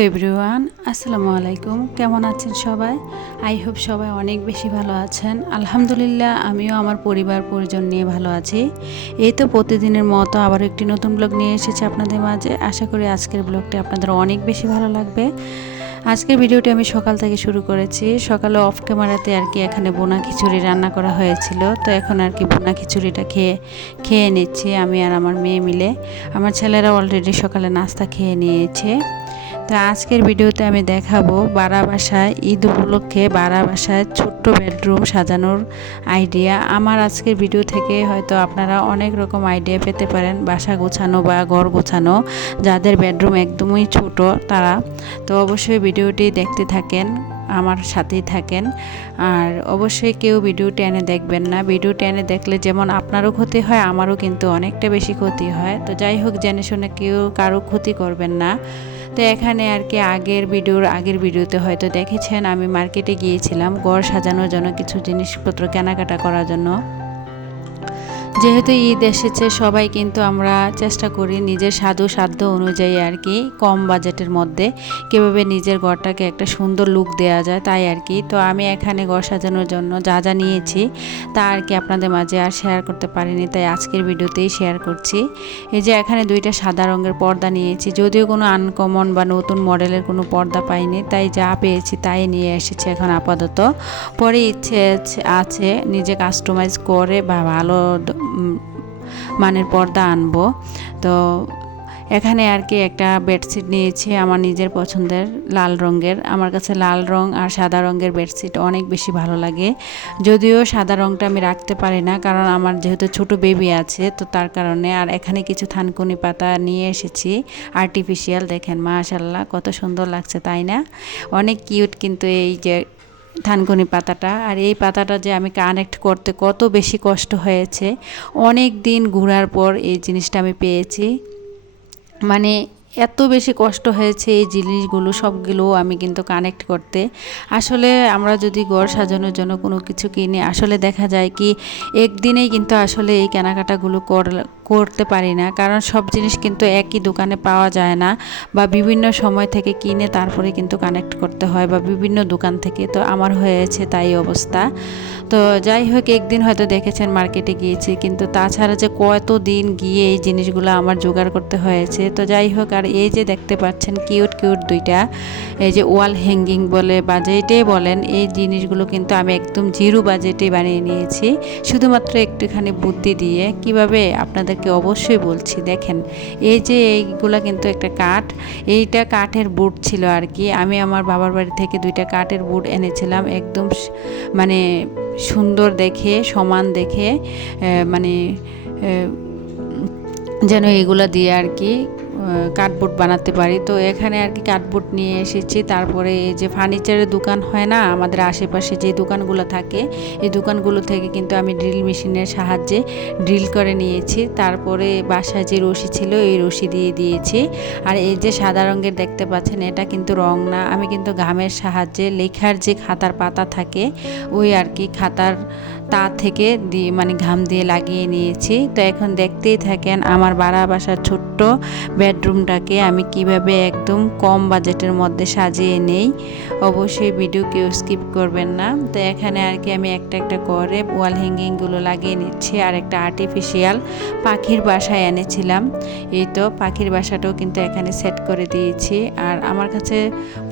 Hello everyone, আসসালামু আলাইকুম। কেমন আছেন সবাই? আই হোপ সবাই অনেক বেশি ভালো আছেন। আলহামদুলিল্লাহ, আমিও আমার পরিবার পরিজন নিয়ে ভালো আছি। এই তো প্রতিদিনের মতো আবার একটি নতুন ব্লগ নিয়ে এসেছি আপনাদের মাঝে। আশা করি আজকের ব্লগটি আপনাদের অনেক বেশি ভালো লাগবে। আজকের ভিডিওটি আমি সকাল থেকে শুরু করেছি। সকালে অফ ক্যামেরাতে আর কি এখানে বোনা খিচুড়ি রান্না করা হয়েছিল। তো এখন আর কি বোনা খিচুড়িটা খেয়ে খেয়ে নিচ্ছি আমি আর আমার মেয়ে মিলে। আমার ছেলেরা অলরেডি সকালে নাস্তা খেয়ে নিয়েছে। তো আজকের ভিডিওতে আমি দেখাবো বারা বাসায় ঈদ উপলক্ষে বারা বাসায় ছোট্ট বেডরুম সাজানোর আইডিয়া। আমার আজকের ভিডিও থেকে হয়তো আপনারা অনেক রকম আইডিয়া পেতে পারেন, বাসা গোছানো বা ঘর গোছানো। যাদের বেডরুম একদমই ছোট, তারা তো অবশ্যই ভিডিওটি দেখতে থাকেন, আমার সাথেই থাকেন। আর অবশ্যই কেউ ভিডিও টেনে দেখবেন না। ভিডিও টেনে দেখলে যেমন আপনারও ক্ষতি হয়, আমারও কিন্তু অনেকটা বেশি ক্ষতি হয়। তো যাই হোক, জেনে শুনে কেউ কারও ক্ষতি করবেন না। তো এখানে আর কি আগের ভিডিওর আগের ভিডিওতে হয়তো দেখেছেন, আমি মার্কেটে গিয়েছিলাম, ঘর সাজানোর জন্য কিছু জিনিসপত্র কেনাকাটা করার জন্য। যেহেতু ঈদ এসেছে, সবাই কিন্তু আমরা চেষ্টা করি নিজের সাধু সাধ্য অনুযায়ী আর কি কম বাজেটের মধ্যে কীভাবে নিজের ঘরটাকে একটা সুন্দর লুক দেওয়া যায় তাই আর কি। তো আমি এখানে ঘর সাজানোর জন্য যা যা নিয়েছি তা আর কি আপনাদের মাঝে আর শেয়ার করতে পারিনি, তাই আজকের ভিডিওতেই শেয়ার করছি। এই যে এখানে দুইটা সাদা রঙের পর্দা নিয়েছি, যদিও কোনো আনকমন বা নতুন মডেলের কোনো পর্দা পাইনি, তাই যা পেয়েছি তাই নিয়ে এসেছি এখন আপাতত। পরে ইচ্ছে আছে নিজে কাস্টমাইজ করে বা ভালো মানের পর্দা আনব। তো এখানে আর কি একটা বেডশিট নিয়েছি আমার নিজের পছন্দের লাল রঙের। আমার কাছে লাল রং আর সাদা রঙের বেডশিট অনেক বেশি ভালো লাগে। যদিও সাদা রঙটা আমি রাখতে পারি না, কারণ আমার যেহেতু ছোট বেবি আছে, তো তার কারণে আর এখানে কিছু থানকুনি পাতা নিয়ে এসেছি। আর্টিফিশিয়াল দেখেন মাশাল্লাহ কত সুন্দর লাগছে, তাই না? অনেক কিউট কিন্তু এই যে থানকুনি পাতাটা। আর এই পাতাটা যে আমি কানেক্ট করতে কত বেশি কষ্ট হয়েছে, অনেক দিন ঘোরার পর এই জিনিসটা আমি পেয়েছি। মানে এত বেশি কষ্ট হয়েছে এই জিনিসগুলো, সবগুলো আমি কিন্তু কানেক্ট করতে। আসলে আমরা যদি ঘর সাজানোর জন্য কোনো কিছু কিনি, আসলে দেখা যায় কি, একদিনেই কিন্তু আসলে এই কেনাকাটাগুলো কর, করতে পারি না। কারণ সব জিনিস কিন্তু একই দোকানে পাওয়া যায় না বা বিভিন্ন সময় থেকে কিনে তারপরে কিন্তু কানেক্ট করতে হয় বা বিভিন্ন দোকান থেকে। তো আমার হয়েছে তাই অবস্থা। তো যাই হোক, একদিন হয়তো দেখেছেন মার্কেটে গিয়েছি, কিন্তু তাছাড়া যে কত দিন গিয়ে এই জিনিসগুলো আমার জোগাড় করতে হয়েছে। তো যাই হোক আর এই যে দেখতে পাচ্ছেন কিউট কিউট দুইটা, এই যে ওয়াল হ্যাঙ্গিং বলে বাজেটেই বলেন, এই জিনিসগুলো কিন্তু আমি একদম জিরো বাজেটে বানিয়ে নিয়েছি। শুধুমাত্র একটুখানি বুদ্ধি দিয়ে কীভাবে আপনাদেরকে অবশ্যই বলছি, দেখেন, এই যে এইগুলো কিন্তু একটা কাঠ, এইটা কাঠের বুট ছিল আর কি। আমি আমার বাবার বাড়ি থেকে দুইটা কাঠের বুট এনেছিলাম, একদম মানে সুন্দর দেখে, সমান দেখে মানে যেন এগুলো দিয়ে আর কি কাঠবোর্ড বানাতে পারি। তো এখানে আর কি কাঠবোর্ড নিয়ে এসেছি। তারপরে এই যে ফার্নিচারের দোকান হয় না, আমাদের আশেপাশে যে দোকানগুলো থাকে, এই দোকানগুলো থেকে কিন্তু আমি ড্রিল মেশিনের সাহায্যে ড্রিল করে নিয়েছি। তারপরে বাসায় যে রশি ছিল, এই রশি দিয়ে দিয়েছি। আর এই যে সাদা রঙের দেখতে পাচ্ছেন, এটা কিন্তু রং না। আমি কিন্তু ঘামের সাহায্যে লেখার যে খাতার পাতা থাকে, ওই আর কি খাতার তা থেকে মানে ঘাম দিয়ে লাগিয়ে নিয়েছি। তো এখন দেখতেই থাকেন আমার বাড়া বাসার ছোট্ট বেডরুমটাকে আমি কীভাবে একদম কম বাজেটের মধ্যে সাজিয়ে নেই। অবশ্যই ভিডিও কেউ স্কিপ করবেন না। তো এখানে আর কি আমি একটা একটা করে ওয়াল হ্যাঙ্গিংগুলো লাগিয়ে নিচ্ছি আর একটা আর্টিফিশিয়াল পাখির বাসায় এনেছিলাম। এই তো পাখির বাসাটাও কিন্তু এখানে সেট করে দিয়েছি। আর আমার কাছে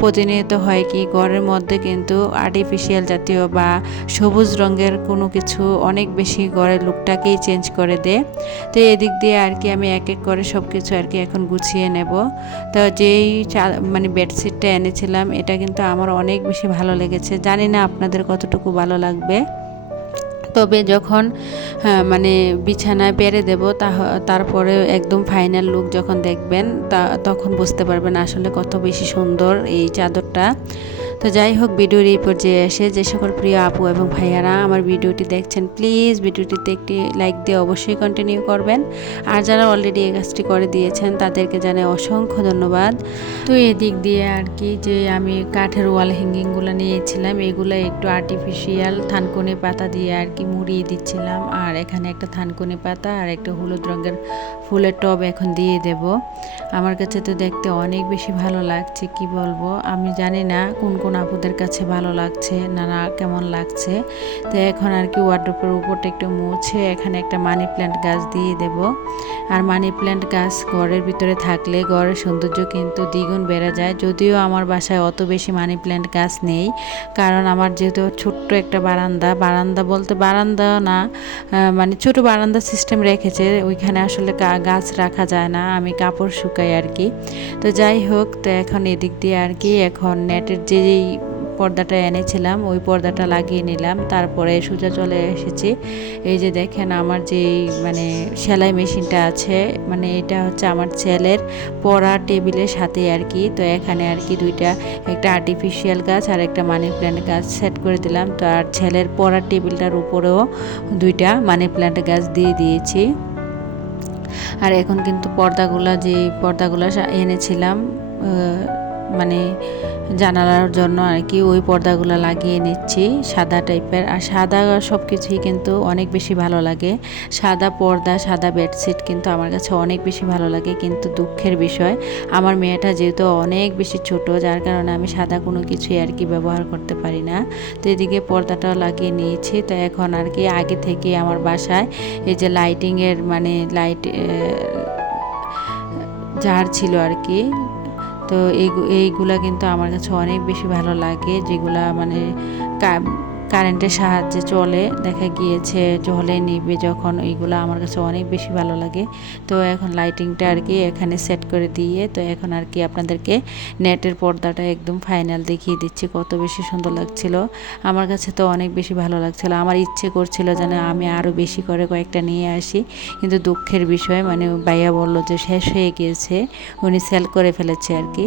প্রতিনিয়ত হয় কি, ঘরের মধ্যে কিন্তু আর্টিফিশিয়াল জাতীয় বা সবুজ রঙের কোনো কিছু অনেক বেশি ঘরের লুকটাকেই চেঞ্জ করে দেয় তো এদিক দিয়ে আর কি আমি এক এক করে সব কিছু আর কি এখন গুছিয়ে নেব। তো যেই মানে বেডশিটটা এনেছিলাম, এটা কিন্তু আমার অনেক বেশি ভালো লেগেছে। জানি না আপনাদের কতটুকু ভালো লাগবে। তবে যখন মানে বিছানায় পেরে দেব তারপরে একদম ফাইনাল লুক যখন দেখবেন, তা, তখন বুঝতে পারবেন আসলে কত বেশি সুন্দর এই চাদরটা। তো যাই হোক, ভিডিওর এই পর্যায়ে এসে যে সকল প্রিয় আপু এবং ভাইয়ারা আমার ভিডিওটি দেখছেন প্লিজ ভিডিওটিতে একটি লাইক দিয়ে অবশ্যই কন্টিনিউ করবেন। আর যারা অলরেডি এই কাজটি করে দিয়েছেন, তাদেরকে জানাই অসংখ্য ধন্যবাদ। তো এদিক দিয়ে আর কি যে আমি কাঠের ওয়াল হ্যাঙ্গিংগুলো নিয়েছিলাম, এগুলো একটু আর্টিফিশিয়াল থানকুনি পাতা দিয়ে আর কি মুড়িয়ে দিচ্ছিলাম। আর এখানে একটা থানকুনি পাতা আর একটা হলুদ রঙের ফুলের টব এখন দিয়ে দেব। আমার কাছে তো দেখতে অনেক বেশি ভালো লাগছে, কি বলব? আমি জানি না কোন কোন আপুদের কাছে ভালো লাগছে না না কেমন লাগছে? তো এখন আর কি ওয়ার্ড্রোপের উপরটা একটু মুছে এখানে একটা মানি প্ল্যান্ট গাছ দিয়ে দেব। আর মানি প্ল্যান্ট গাছ ঘরের ভিতরে থাকলে ঘরের সৌন্দর্য কিন্তু দ্বিগুণ বেড়ে যায়। যদিও আমার বাসায় অত বেশি মানি প্ল্যান্ট গাছ নেই, কারণ আমার যেহেতু ছোট্ট একটা বারান্দা বারান্দা বলতে বারান্দা না মানে ছোট বারান্দা সিস্টেম রেখেছে, ওইখানে আসলে গাছ রাখা যায় না, আমি কাপড় শুকাই আর কি। তো যাই হোক, তো এখন এদিক দিয়ে আর কি, এখন নেটের যে যেই পর্দাটা এনেছিলাম, ওই পর্দাটা লাগিয়ে নিলাম, তারপরে সোজা চলে এসেছি। এই যে দেখেন আমার যে মানে সেলাই মেশিনটা আছে মানে এটা হচ্ছে আমার ছেলের পড়া টেবিলের সাথে আর কি। তো এখানে আর কি দুইটা, একটা আর্টিফিশিয়াল গাছ আর একটা মানি প্ল্যান্ট গাছ সেট করে দিলাম। তো আর ছেলের পড়ার টেবিলটার উপরেও দুইটা মানি প্ল্যান্ট গাছ দিয়ে দিয়েছি। আর এখন কিন্তু পর্দাগুলো যে পর্দাগুলো এনেছিলাম মানে জানালার জন্য আর কি ওই পর্দাগুলো লাগিয়ে নিচ্ছি, সাদা টাইপের আর সাদা সব কিছুই কিন্তু অনেক বেশি ভালো লাগে। সাদা পর্দা, সাদা বেডশিট কিন্তু আমার কাছে অনেক বেশি ভালো লাগে, কিন্তু দুঃখের বিষয়, আমার মেয়েটা যেহেতু অনেক বেশি ছোট, যার কারণে আমি সাদা কোনো কিছুই আর কি ব্যবহার করতে পারি না। তো এদিকে পর্দাটাও লাগিয়ে নিয়েছি। তো এখন আর কি আগে থেকে আমার বাসায় এই যে লাইটিংয়ের মানে লাইট জার ছিল আর কি তো এই এইগুলা কিন্তু আমার কাছে অনেক বেশি ভালো লাগে যেগুলা মানে কারেন্টের সাহায্যে চলে, দেখা গিয়েছে জলে নিবে যখন ওইগুলো আমার কাছে অনেক বেশি ভালো লাগে। তো এখন লাইটিংটা আর কি এখানে সেট করে দিয়ে, তো এখন আর কি আপনাদেরকে নেটের পর্দাটা একদম ফাইনাল দেখিয়ে দিচ্ছি, কত বেশি সুন্দর লাগছিল। আমার কাছে তো অনেক বেশি ভালো লাগছিল। আমার ইচ্ছে করছিল যেন আমি আরও বেশি করে কয়েকটা নিয়ে আসি, কিন্তু দুঃখের বিষয় মানে ভাইয়া বলল যে শেষ হয়ে গিয়েছে, উনি সেল করে ফেলেছে আর কি।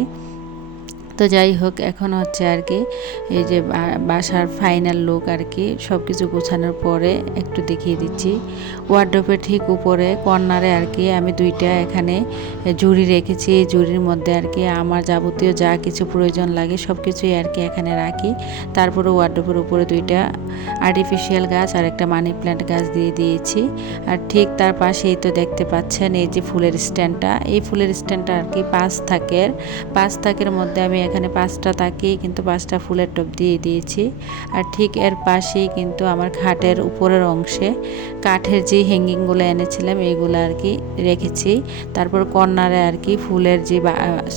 তো যাই হোক, এখন হচ্ছে আর কি, এই যে বাসার ফাইনাল লুক আর কি সব কিছু গোছানোর পরে একটু দেখিয়ে দিচ্ছি। ওয়ার্ড্রপের ঠিক উপরে কর্নারে আর কি, আমি দুইটা এখানে জুড়ি রেখেছি। এই জুড়ির মধ্যে আর কি, আমার যাবতীয় যা কিছু প্রয়োজন লাগে সব কিছুই আর কি এখানে রাখি। তারপরে ওয়ার্ড্রপের উপরে দুইটা আর্টিফিশিয়াল গাছ আর একটা মানি প্ল্যান্ট গাছ দিয়ে দিয়েছি। আর ঠিক তার পাশেই তো দেখতে পাচ্ছেন, এই যে ফুলের স্ট্যান্ডটা এই ফুলের স্ট্যান্ডটা আর কি পাঁচ থাকের পাঁচ থাকের মধ্যে আমি এখানে পাঁচটা তাকিয়ে কিন্তু পাঁচটা ফুলের টপ দিয়ে দিয়েছি। আর ঠিক এর পাশেই কিন্তু আমার খাটের উপরের অংশে কাঠের যে হ্যাঙ্গিংগুলো এনেছিলাম এইগুলো আর কি রেখেছি। তারপর কর্নারে আর কি ফুলের যে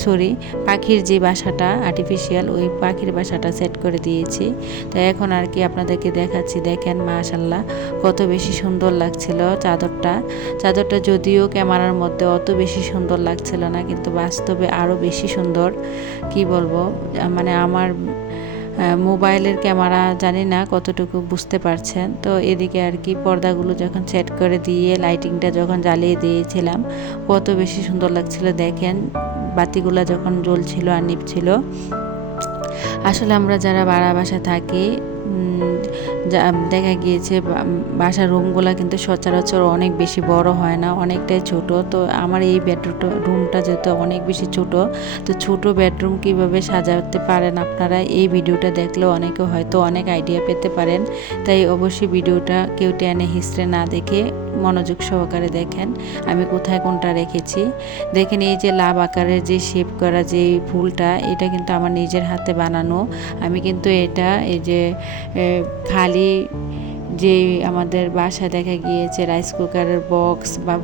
সরি পাখির যে বাসাটা আর্টিফিশিয়াল ওই পাখির বাসাটা সেট করে দিয়েছি। তো এখন আর কি আপনাদেরকে দেখাচ্ছি, দেখেন মাশাল্লাহ কত বেশি সুন্দর লাগছিল চাদরটা। চাদরটা যদিও ক্যামেরার মধ্যে অত বেশি সুন্দর লাগছিল না, কিন্তু বাস্তবে আরও বেশি সুন্দর। কি বলব? মানে আমার মোবাইলের ক্যামেরা জানি না কতটুকু বুঝতে পারছেন। তো এদিকে আর কি পর্দাগুলো যখন সেট করে দিয়ে লাইটিংটা যখন জ্বালিয়ে দিয়েছিলাম, কত বেশি সুন্দর লাগছিল দেখেন। বাতিগুলো যখন জ্বলছিল আর নিপছিল। আসলে আমরা যারা বাড়া বাসা থাকি দেখা গিয়েছে বাসার রুমগুলো কিন্তু সচরাচর অনেক বেশি বড় হয় না, অনেকটাই ছোট। তো আমার এই বেডরুমটা রুমটা যেহেতু অনেক বেশি ছোট, তো ছোট বেডরুম কীভাবে সাজাতে পারেন আপনারা? এই ভিডিওটা দেখলে অনেকে হয়তো অনেক আইডিয়া পেতে পারেন। তাই অবশ্যই ভিডিওটা কেউ টেনে হিস্ট্রে না দেখে মনোযোগ সহকারে দেখেন, আমি কোথায় কোনটা রেখেছি। দেখেন এই যে লাভ আকারের যে শেপ করা যে ফুলটা, এটা কিন্তু আমার নিজের হাতে বানানো। আমি কিন্তু এটা, এই যে খালি যে আমাদের বাসা দেখা গিয়েছে রাইস কুকারের বক্স বা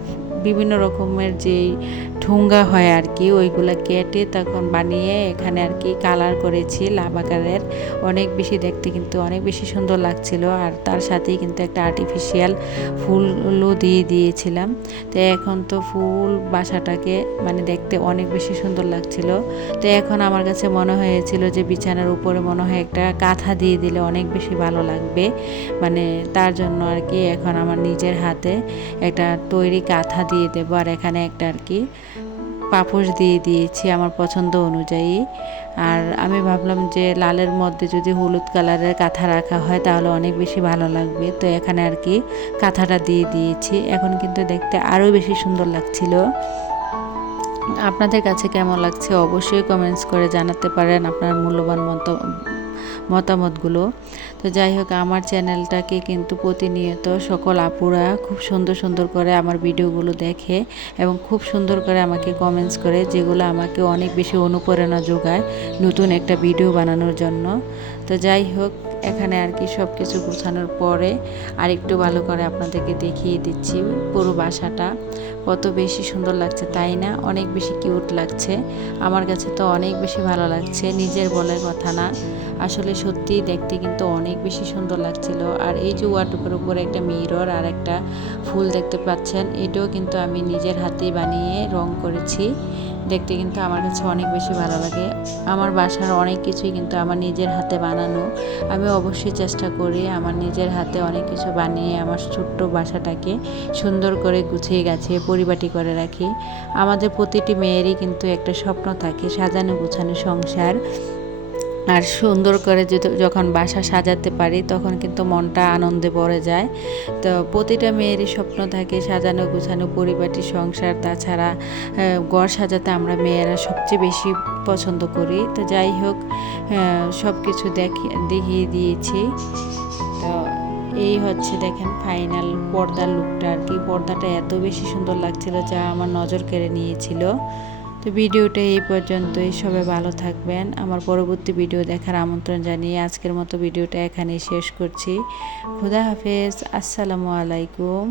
বিভিন্ন রকমের যেই ঠুঙ্গা হয় আর কি, ওইগুলো কেটে তখন বানিয়ে এখানে আর কি কালার করেছি লাভ আকারের। অনেক বেশি দেখতে কিন্তু অনেক বেশি সুন্দর লাগছিল আর তার সাথেই কিন্তু একটা আর্টিফিশিয়াল ফুলও দিয়ে দিয়েছিলাম। তো এখন তো ফুল বাসাটাকে মানে দেখতে অনেক বেশি সুন্দর লাগছিল। তো এখন আমার কাছে মনে হয়েছিল যে বিছানার উপরে মনে হয় একটা কাঁথা দিয়ে দিলে অনেক বেশি ভালো লাগবে। মানে তার জন্য আর কি এখন আমার নিজের হাতে একটা তৈরি কাঁথা দিয়ে দেবো আর এখানে একটা আর কি পাপোশ দিয়ে দিয়েছি আমার পছন্দ অনুযায়ী। আর আমি ভাবলাম যে লালের মধ্যে যদি হলুদ কালারের কাঁথা রাখা হয় তাহলে অনেক বেশি ভালো লাগবে। তো এখানে আর কি কাঁথাটা দিয়ে দিয়েছি। এখন কিন্তু দেখতে আরও বেশি সুন্দর লাগছিল। আপনাদের কাছে কেমন লাগছে অবশ্যই কমেন্টস করে জানাতে পারেন আপনার মূল্যবান মত, মতামতগুলো। তো যাই হোক, আমার চ্যানেলটাকে কিন্তু প্রতিনিয়ত সকল আপুরা খুব সুন্দর সুন্দর করে আমার ভিডিওগুলো দেখে এবং খুব সুন্দর করে আমাকে কমেন্টস করে, যেগুলো আমাকে অনেক বেশি অনুপ্রেরণা যোগায় নতুন একটা ভিডিও বানানোর জন্য। তো যাই হোক, এখানে আর কি সব কিছু গোছানোর পরে আর একটু ভালো করে আপনাদেরকে দেখিয়ে দিচ্ছি পুরো বাসাটা। কত বেশি সুন্দর লাগছে, তাই না? অনেক বেশি কিউট লাগছে। আমার কাছে তো অনেক বেশি ভালো লাগছে, নিজের বলার কথা না। আসলে সত্যি দেখতে কিন্তু অনেক বেশি সুন্দর লাগছিল। আর এই যে ওয়াটুপের উপরে একটা মিরর আর একটা ফুল দেখতে পাচ্ছেন, এটাও কিন্তু আমি নিজের হাতেই বানিয়ে রং করেছি। দেখতে কিন্তু আমার কাছে অনেক বেশি ভালো লাগে। আমার বাসার অনেক কিছুই কিন্তু আমার নিজের হাতে বানানো। আমি অবশ্যই চেষ্টা করি আমার নিজের হাতে অনেক কিছু বানিয়ে আমার ছোট্ট বাসাটাকে সুন্দর করে গুছিয়ে গাছিয়ে পরিপাটি করে রাখি। আমাদের প্রতিটি মেয়েরই কিন্তু একটা স্বপ্ন থাকে সাজানো গুছানো সংসার। আর সুন্দর করে যখন বাসা সাজাতে পারি, তখন কিন্তু মনটা আনন্দে ভরে যায়। তো প্রতিটা মেয়েরই স্বপ্ন থাকে সাজানো গুছানো পরিবারটি, সংসার। তাছাড়া ঘর সাজাতে আমরা মেয়েরা সবচেয়ে বেশি পছন্দ করি। তো যাই হোক সব কিছু দেখিয়ে দেখিয়ে দিয়েছি। তো এই হচ্ছে দেখেন ফাইনাল পর্দার লুকটা আর কি। পর্দাটা এত বেশি সুন্দর লাগছিল যা আমার নজর কেড়ে নিয়েছিল। তো ভিডিওটা এই পর্যন্তই। সবাই ভালো থাকবেন। আমার পরবর্তী ভিডিও দেখার আমন্ত্রণ জানিয়ে আজকের মতো ভিডিওটা এখানেই শেষ করছি। খুদা হাফেজ। আসসালামু আলাইকুম।